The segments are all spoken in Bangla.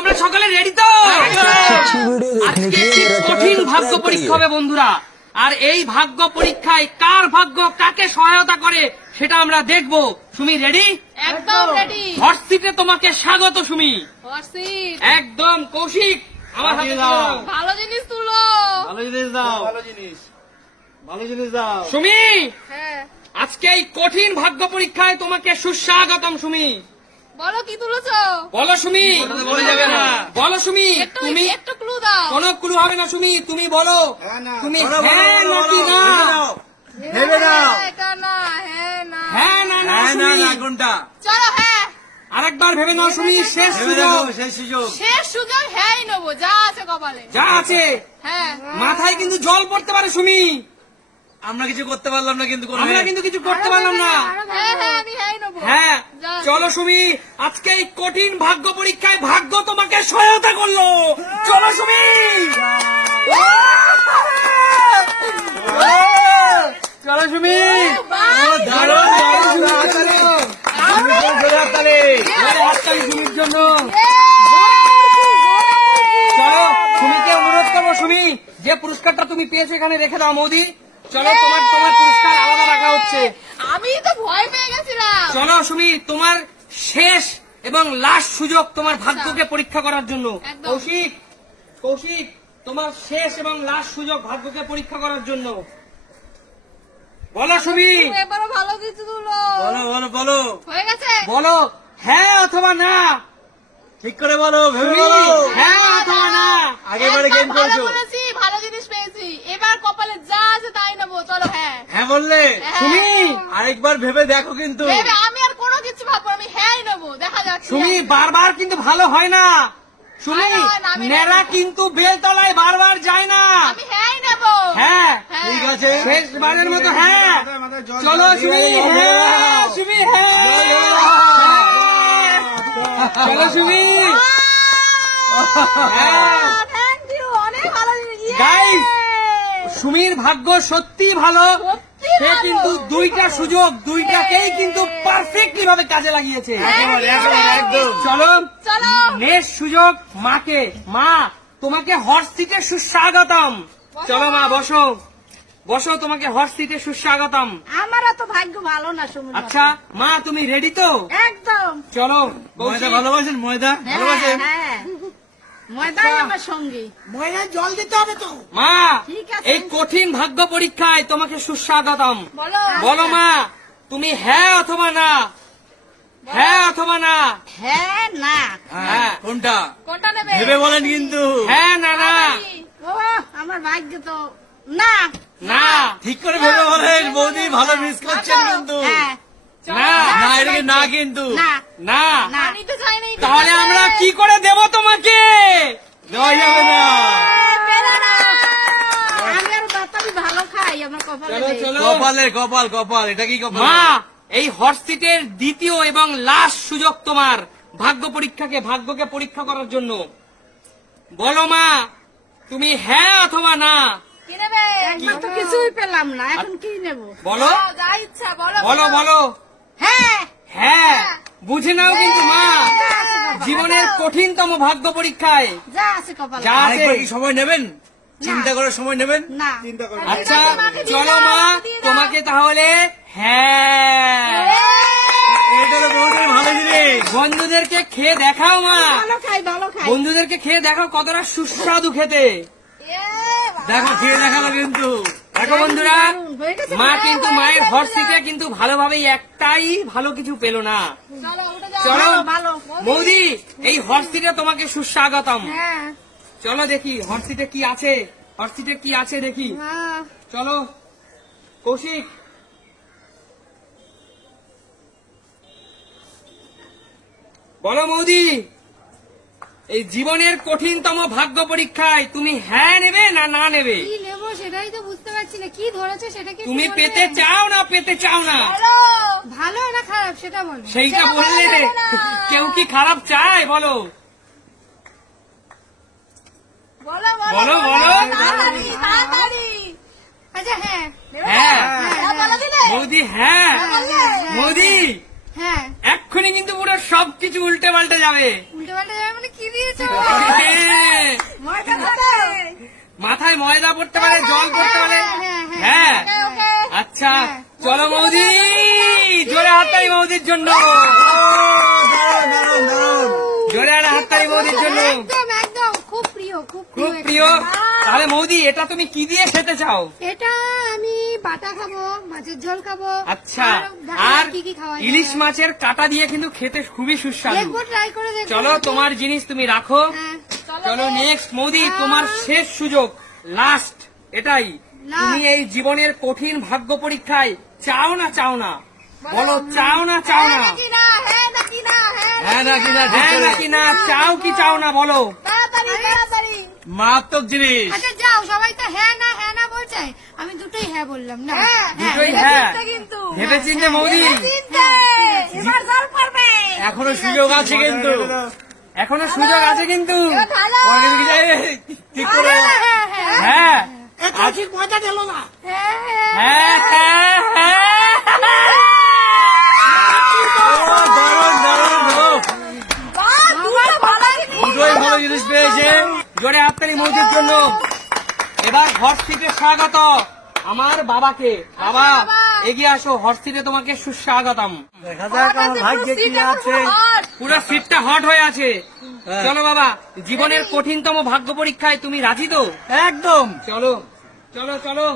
তোমরা সকালে রেডি তো? আজকে কঠিন ভাগ্য পরীক্ষা হবে বন্ধুরা, আর এই ভাগ্য পরীক্ষায় কার ভাগ্য কাকে সহায়তা করে সেটা আমরা দেখব। সুমি রেডি? একদম রেডি। হট সিটে তোমাকে স্বাগত সুমি। Hot seat. একদম। কৌশিক আমার হাতে দাও। ভালো জিনিস তুলো। ভালো জিনিস দাও, ভালো জিনিস দাও। সুমি হ্যাঁ আজকে এই কঠিন ভাগ্য পরীক্ষায় তোমাকে সুস্বাগতম সুমি। বলো কি তুলেছো? বলো সুমি। বলে যাবে না। বলো সুমি। একটু তুমি একটু ক্লু দাও। কোনো ক্লু হবে না সুমি, তুমি বলো। তুমি হ্যাঁ নাকি না? ভেবে দাও। এটা না, হ্যাঁ না। হ্যাঁ না না হ্যাঁ না সুমি। না কোনটা? চলো হ্যাঁ। আরেকবার ভেবে নাও সুমি, শেষ ভেবে সুযোগ। দেখো, শেষ সুযোগ। শেষ সুযোগ হ্যাঁই নেবো, যা আছে কপালে। যা আছে হ্যাঁ মাথায় কিন্তু জল পড়তে পারে সুমি। আমরা কিছু করতে পারলাম না কিন্তু কোনো। আমরা কিন্তু কিছু করতে পারলাম না। হ্যাঁ হ্যাঁ আমি হ্যাঁই নেবো। হ্যাঁ যা। চলো সুমি, আজকে এই কঠিন ভাগ্য পরীক্ষায় ভাগ্য তোমাকে সহায়তা করলো। চলো সুমি। চলো সুমি। দারুণ, দারুণ, হাততালি। জোরে হাততালি। জোরে হাততালি সুমির জন্য। চলো সুমিকে অনুরোধ করবো, সুমি যে পুরস্কারটা তুমি পেয়েছো এখানে রেখে দাও। মোদি চলো, তোমার তোমার পুরস্কার আলাদা রাখা হচ্ছে। আমি তো ভয় পেয়ে গেছিলাম। চলো সুমি, তোমার শেষ এবং লাস্ট সুযোগ তোমার ভাগ্যকে পরীক্ষা করার জন্য। একদম। কৌশিক, কৌশিক তোমার শেষ এবং লাস্ট সুযোগ ভাগ্যকে পরীক্ষা করার জন্য। বলো সুমি। এবারও ভালো কিছু তুলো। বলো বলো বলো, হয়ে গেছে? বলো হ্যাঁ অথবা না। ঠিক করে বলো, ভেবে সুমি, বলো। হ্যাঁ অথবা না। আগেবারে একদম গেম ভালো করেছো। বলেছি, ভালো জিনিস পেয়েছি। এবার কপালে যা আছে তাই নেবো। চলো হ্যাঁ। হ্যাঁ বললে। হ্যাঁ। সুমি, আরেকবার ভেবে দেখো কিন্তু। ভেবে আমি আর কোনো কিছু ভাববো না, আমি হ্যাঁই নেবো। দেখা যাচ্ছে। সুমি বারবার কিন্তু ভালো হয় না। সুমি হয় না, হয় না, আমি নেড়া নেবো। কিন্তু বেলতলায় বারবার যায় না। আমি হ্যাঁই নেবো। হ্যাঁ হ্যাঁ। ঠিক আছে। শেষবারের মতো হ্যাঁ। চলো সুমি, হ্যাঁ সুমি, হ্যাঁ চলো সুমি। হ্যাঁ থ্যাংক ইউ, অনেক ভালো জিনিস। Guys, সুমির ভাগ্য সত্যি ভালো। সত্যি সে ভালো। কিন্তু দুইটা সুযোগ, দুইটাকেই কিন্তু পারফেক্টলি ভাবে কাজে লাগিয়েছে। একেবারে, একেবারে, একদম। চলো চলো। নেক্সট সুযোগ মাকে। মা তোমাকে হট সিটে সুস্বাগতম। চলো মা বসো, বসো, তোমাকে হট সিটে সুস্বাগতম। আমারও তো ভাগ্য ভালো না সমুদ্র। আচ্ছা মা তুমি রেডি তো? একদম। চলো ময়দা ভালোবাসেন? ময়দা ভালোবাসেন? হ্যাঁ ময়দাই আমার সঙ্গী। মা ঠিক আছে। এই কঠিন ভাগ্য পরীক্ষায় তোমাকে সুস্বাগতম। বলো। বলো মা তুমি হ্যাঁ অথবা না। হ্যাঁ অথবা না। হ্যাঁ না। হ্যাঁ। কোনটা? কোনটা নেবে? ভেবে বলেন কিন্তু। হ্যাঁ না না। ও আমার ভাগ্য তো না। না ঠিক করে ভেবে বলেন, বৌদি ভালো মিস করছেন কিন্তু। হ্যাঁ না না এটা কি না কিন্তু। না না। না। আমি তো চাই নাই। তাহলে আমরা কি করে দেব তোমাকে? দেওয়া যাবে না। পেলো না। আমি আর তরকারি ভালো খাই আমার কপালে চলো নেই। চলো কপালে কপাল, কপাল এটা কি কপাল? মা এই হট সিটের দ্বিতীয় এবং লাস্ট সুযোগ তোমার ভাগ্য পরীক্ষাকে, ভাগ্যকে পরীক্ষা করার জন্য। বলো মা তুমি হ্যাঁ অথবা না। কি নেবে? একবার তো কিছুই পেলাম না, এখন কি নেব? বলো যাও, যা ইচ্ছা বলো। বলো বলো। হ্যাঁ হ্যাঁ বুঝে নাও কিন্তু মা, জীবনের কঠিনতম ভাগ্য পরীক্ষায় যা আছে কপালে। যা আছে। আরেকবার কি সময় নেবেন? চিন্তা করার সময় নেবেন? না। চিন্তা করে। আচ্ছা আমাকে দিয়ে চলো দাও, মা আমাকে দিয়ে দাও। তোমাকে তাহলে হ্যাঁ। এটা তো বৌদির ভালো জিনিস। বন্ধুদেরকে খেয়ে দেখাও মা, ভালো খাই ভালো খাই। বন্ধুদেরকে খেয়ে দেখাও কতটা সুস্বাদু খেতে। দেখো খেয়ে দেখালো কিন্তু। দেখো বন্ধুরা, দারুণ, হয়ে গেছে। মা কিন্তু মায়ের হট সিটে কিন্তু ভালোভাবেই একটাই ভালো কিছু পেল না। চলো উঠে যাও। চলো ভালো। বৌদি এই হট সিটে তোমাকে সুস্বাগতম। হ্যাঁ চলো দেখি হট সিটে কি আছে, হট সিটে কি আছে দেখি। হ্যাঁ চলো কৌশিক। বলো মৌদি, এই জীবনের কঠিনতম ভাগ্য পরীক্ষায় তুমি হ্যাঁ নেবে না না নেবে? কি নেবো সেটাই তো বুঝতে পারছি না, কি ধরেছে সেটা কি তুমি পেতে চাও না পেতে চাও না? বলো। ভালো না খারাপ সেটা বলো। সেইটা সেটা বললে বলা যাবে না। কেউ কি খারাপ চায়? বলো বলো বলো, বলো। তাড়াতাড়ি তাড়াতাড়ি। আচ্ছা হ্যাঁ হ্যাঁ হ্যাঁ, বলো দিলে। মোদি হ্যাঁ। মোদি হ্যাঁ এক্ষুনি কিন্তু পুরো সবকিছু উল্টে পাল্টে যাবে। উল্টে পাল্টে যাবে মানে কি দিয়ে দিয়েছো হ্যাঁ। ময়দা দাও। মাথায় ময়দা পড়তে পারে, জল পড়তে পারে। হ্যাঁ ওকে ওকে আচ্ছা চলো বৌদি, জোরে হাততালি বৌদির জন্য, জোরে আর হাততালি বৌদির জন্য। একদম একদম খুব প্রিয়, খুব খুব প্রিয় প্রিয়। এটা। তাহলে বৌদি এটা তুমি কি দিয়ে খেতে চাও? এটা আমি বাটা খাবো, মাছের ঝোল খাবো। আচ্ছা দেখা আর যাক কি কি খাওয়া যায়। ইলিশ মাছের কাটা দিয়ে কিন্তু খেতে খুবই সুস্বাদু। দেখবো, ট্রাই করে দেখবো। চলো তোমার জিনিস তুমি রাখো। হ্যাঁ, চলো নেক্সট মৌদি, তোমার শেষ সুযোগ, লাস্ট এটাই। তুমি এই জীবনের কঠিন ভাগ্য পরীক্ষায় চাও না চাও না বলো, চাও না চাও হ্যাঁ না? নাকি না, হ্যাঁ নাকি না, হ্যাঁ নাকি না, ঠিক হ্যাঁ করে। নাকি না, চাও কি চাও না বলো? তাড়াতাড়ি তাড়াতাড়ি। মারাত্মক জিনিস। আচ্ছা যাও, সবাই তো হ্যাঁ না বলছে, আমি দুটোই হ্যাঁ বললাম না। হ্যাঁ, দুটোই এটা হ্যাঁ। চিন্তা কিন্তু। ভেবে চিনতে মৌদি, চিন্তা। এবার জল পড়বে। এখনো সুযোগ আছে কিন্তু। এখনো সুযোগ আছে কিন্তু। এবার ঢালো। পরে কিন্তু কিছু- এই, ঠিক করে। হ্যাঁ হ্যাঁ হ্যাঁ ঠিক মজা দিল না। হ্যাঁ হ্যাঁ হ্যাঁ হ্যাঁ। ও, দারুণ, দারুণ, দারুণ। বাহ, দুটো ভালো জিনিস। দুটোই ভালো জিনিস পেয়েছে। জোরে হাততালি মৌদির জন্য। এবার হট সিটে স্বাগত আমার বাবাকে। বাবা এগিয়ে আসো, হট সিটে তোমাকে সুস্বাগতম। দেখা যাক আমার ভাগ্যে কি সিটটা আছে। খুব hot। পুরো সিটটা হট হয়ে আছে। হ্যাঁ। চলো বাবা, জীবনের কঠিনতম ভাগ্য পরীক্ষায় তুমি রাজি তো? একদম। চলো চলো চলো।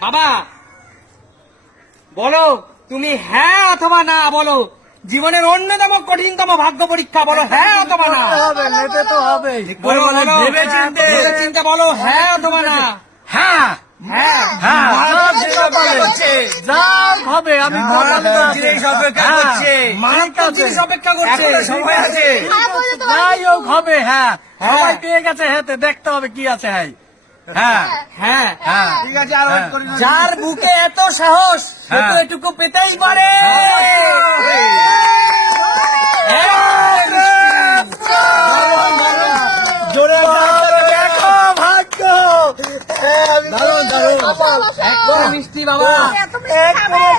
বাবা বলো তুমি হ্যাঁ অথবা না বলো, জীবনের অন্যতম কঠিনতম ভাগ্য পরীক্ষা, বলো হ্যাঁ অথবা না। হবে, নিতে তো হবে। বলো, বলো। ভেবে চিনতে। ভেবে চিন্তে বলো হ্যাঁ অথবা না। হ্যাঁ, হ্যাঁ হ্যাঁ। মারাত্মক যা হবে। যা হবে, আমি মারাত্মক ভগবানের জিনিস কাছে। অপেক্ষা হ্যাঁ, করছে। মারাত্মক ঠিক জিনিস আছে। অপেক্ষা করছে। এখনো সময় আছে। খারাপ হলে তো যাই হোক হবে, হ্যাঁ। হ্যাঁ। সবাই পেয়ে গেছে, হ্যাঁ, দেখতে হবে কি আছে। হ্যাঁ, হ্যাঁ, হ্যাঁ হ্যাঁ। ঠিক আছে, আর ওয়েট করি না। যার বুকে এত সাহস সে তো হ্যাঁ। এটুকু পেতেই পারে। জোরে দেখো ভাগ্য। দারুণ, দারুণ। একদম মিষ্টি বাবা। একদম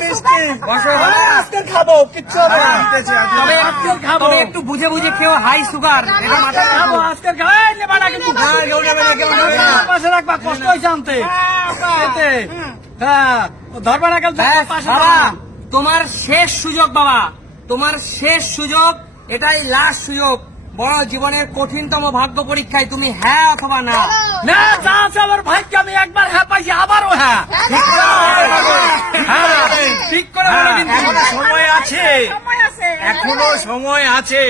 মিষ্টি। বসো হ্যাঁ, বাবা। আজকে খাবো, কিচ্ছু হবে না। তবে একটু বুঝে বুঝে খেও, হাই সুগার এটা মাথায় খাবো, রাখো। আজকে খাই নেবা না কিন্তু। হ্যাঁ, কেউ নেবে না, কেউ নেবে না। পাশে রাখবা, কষ্ট হয়েছে আনতে। এতে। হ্যাঁ, ও ধরবা না কেউ, ব্যাস, পাশে বাবা রাখবা। তোমার শেষ সুযোগ বাবা, তোমার শেষ সুযোগ, এটাই লাস্ট সুযোগ। বড় জীবনের কঠিনতম ভাগ্য পরীক্ষায় তুমি হ্যাঁ অথবা না। না, যা আছে আমার ভাগ্য, আমি একবার হ্যাঁ পাইছি, আবারও হ্যাঁ। হ্যাঁ, ঠিক করে বলো কিন্তু। এখনো সময় আছে, এখনো সময় আছে।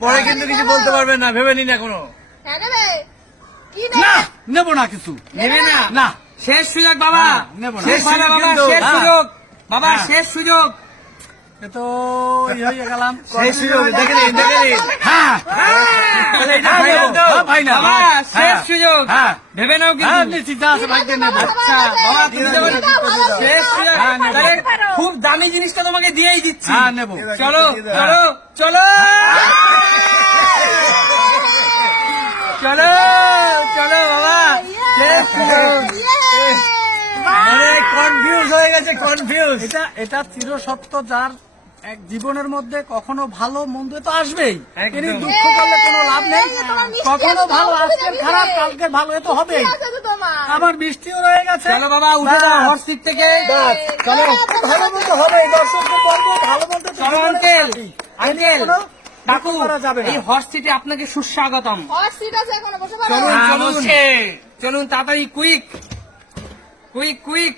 পরে কিন্তু কিছু বলতে পারবেন না, ভেবে নিন এখনো। হ্যাঁ নেবে। কি না, নেবে? নেবো না কিছু। নেবে না? না। শেষ সুযোগ বাবা, হ্যাঁ, নেব না। শেষ সুযোগ বাবা, কিন্তু, শেষ হ্যাঁ। সুযোগ বাবা, হ্যাঁ। শেষ সুযোগ। এ তো এই হয়ে গেলাম। শেষ সুযোগ, দেখে নিন, দেখে নিন। হ্যাঁ, তাহলে এটা হ্যাঁ, ফাইনাল নেবো। তো? হ্যাঁ, ফাইনাল। বাবা, হ্যাঁ। শেষ সুযোগ। হ্যাঁ। ভেবে নাও হ্যাঁ, কিন্তু। নিশ্চিত যা আছে ভাগ্যে নেবো। আচ্ছা বাবা, তুমি যখন শেষ সুযোগ, হ্যাঁ, নেবো। তাহলে খুব দামি জিনিসটা তোমাকে দিয়েই দিচ্ছি। হ্যাঁ, নেবো। চলো চলো চলো চলো চলো বাবা, শেষ সুযোগ। মানে কনফিউজ হয়ে গেছে, কনফিউজ। এটা চিরসত্য, যার এক জীবনের মধ্যে কখনো ভালো মন্দ তো আসবেই। একদম। তিনি দুঃখ করলে কোনো লাভ নেই। এই যে তোমার মিষ্টি কখনো আছে, ভালো, দাও, আজকের তুমি খারাপ, দেবে। কালকে ভালো, এ তো হবেই। কি আছে তো তোমার? আবার বৃষ্টিও রয়ে গেছে। চলো বাবা, উঠে দাও হট সিট থেকে। চলো, ভালো মন্দ হবে, দর্শকদের বলবো ভালো মন্দ তো চলো জীবনে আঙ্কেল, থাকেই। আঙ্কেল কোনো কাকু, দুঃখ করা যাবে না। এই হট সিটে আপনাকে সুস্বাগতম। হট সিট আছে, এখনো বসে পারো। চলুন হ্যাঁ, চলুন বসে। চলুন তাড়াতাড়ি, কুইক কুইক কুইক।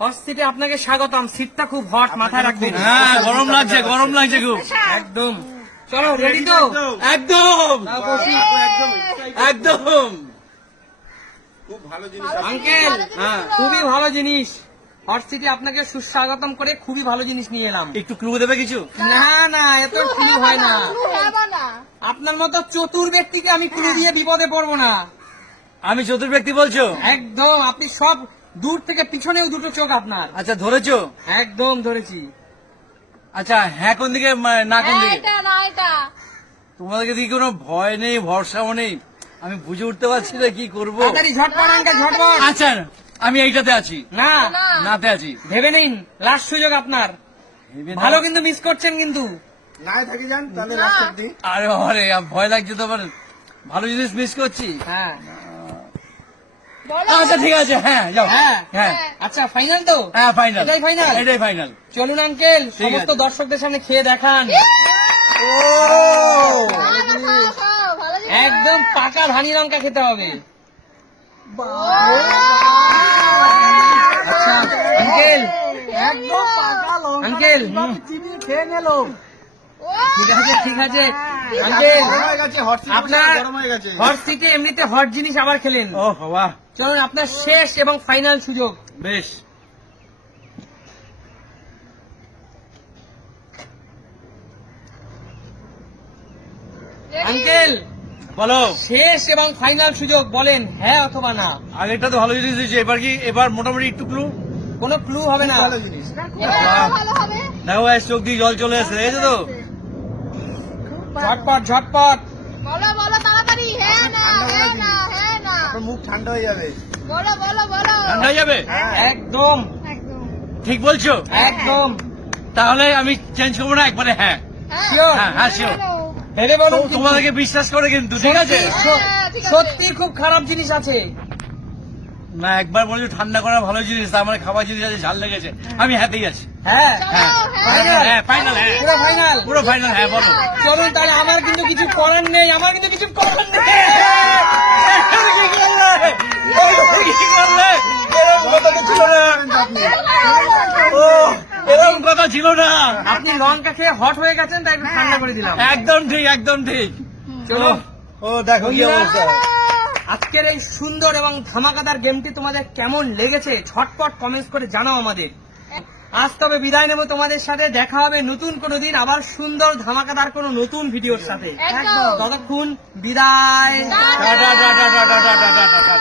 হট সিটে আপনাকে স্বাগতম। সিটটা খুব হট, মাথায় রাখবেন। হ্যাঁ, গরম লাগছে, গরম লাগছে খুব। একদম। চলো রেডি তো? একদম, তাও বসি। একদম। আঙ্কেল, হ্যাঁ। খুবই ভালো জিনিস। হট সিটে আপনাকে সুস্বাগতম করে খুবই ভালো জিনিস নিয়ে এলাম। একটু ক্লু দেবে কিছু? না না, এত ক্লু হয় না। না। আপনার মতো চতুর ব্যক্তিকে আমি ক্লু দিয়ে বিপদে পড়বো না। আমি চতুর ব্যক্তি বলছো? একদম, আপনি সব দূর থেকে পিছনেও দুটো চোখ আপনার। আচ্ছা, ধরেছো? একদম ধরেছি। আচ্ছা, হ্যাঁ কোন দিকে, না কোন দিকে? এটা না, এটা। তোমাদেরকে দিকে কোনো ভয় নেই, ভরসাও নেই, আমি বুঝে উঠতে পারছি না কি করবো। তাড়াতাড়ি ঝটপট আঙ্কেল, ঝটপট। আচ্ছা, আমি এইটাতে আছি, না, না। নাতে আছি। ভেবে নিন, লাস্ট সুযোগ আপনার। ভালো কিন্তু মিস করছেন কিন্তু। আরে আরে ভয় লাগছে তো আমার, ভালো জিনিস মিস করছি। হ্যাঁ বলো আচ্ছা ঠিক আছে, হ্যাঁ যাও। হ্যাঁ হ্যাঁ আচ্ছা ফাইনাল তো? হ্যাঁ ফাইনাল, এটাই ফাইনাল? এটাই ফাইনাল। চলুন আঙ্কেল ঠিক সমস্ত আছে। দর্শকদের সামনে খেয়ে দেখান। খাও, খাও, ভালো জিনিস। একদম পাকা ধানি লঙ্কা খেতে হবে। আঙ্কেল একদম পাকা লঙ্কা, আঙ্কেল, কিভাবে চিবিয়ে খেয়ে নিল। ঠিক আছে ঠিক আছে আঙ্কেল, আপনার হট সিটে এমনিতে হট জিনিস আবার খেলেন। ও বাবা, চলুন আপনার শেষ এবং ফাইনাল সুযোগ। বেশ। আঙ্কেল বলো, শেষ এবং ফাইনাল সুযোগ, বলেন হ্যাঁ অথবা না। আগেরটা তো ভালো জিনিস দিয়েছে, এবার কি, এবার মোটামুটি একটু ক্লু। কোনো ক্লু হবে না। এবার আরো ভালো হবে। দেখো ভাই, চোখ দিয়ে জল চলে এসেছে, দেখেছো তো? ঝটপট ঝটপট। বলো বলো তাড়াতাড়ি, হ্যাঁ না, হ্যাঁ না, হ্যাঁ না। মুখ ঠান্ডা হয়ে যাবে। বলো বলো বলো। ঠান্ডা হয়ে যাবে? একদম একদম। ঠিক বলছো? একদম তাহলে আমি চেঞ্জ করবো না, একবারে হ্যাঁ। Sure? হ্যাঁ হ্যাঁ শিওর। বলো। ভেবে বলুন কিন্তু। তোমাদেরকে বিশ্বাস করে কিন্তু, ঠিক আছে? হ্যাঁ, ঠিক আছে। সত্যি খুব খারাপ জিনিস আছে। না, একবার বলছো ঠান্ডা করা ভালো জিনিস, তার মানে খাবার জিনিস আছে, ঝাল লেগেছে, আমি হ্যাপি আছি। হ্যাঁ হ্যাঁ হ্যাঁ। হ্যাঁ ফাইনাল, হ্যাঁ পুরো ফাইনাল। পুরো ফাইনাল, হ্যাঁ বলো। চলুন তাহলে, আমার কিন্তু কিছু করার নেই, আমার কিন্তু কিছু করার নেই। কি করলে? কি করলে? এরকম কথা তো ছিল না। ও, এরকম কথা ছিল না। আপনি লঙ্কা খেয়ে হট হয়ে গেছেন, তাই একটু ঠান্ডা করে দিলাম। একদম ঠিক, একদম ঠিক। চলো ও দেখো কি অবস্থা। আজকের এই সুন্দর এবং ধামাকাদার গেমটি তোমাদের কেমন লেগেছে ঝটপট কমেন্টস করে জানাও আমাদের। আজ তবে বিদায় নেবো তোমাদের সাথে, দেখা হবে নতুন কোনো দিন আবার সুন্দর ধামাকাদার কোনো নতুন ভিডিওর সাথে। একদম। ততক্ষণ বিদায়। Tata tata tata tata tata.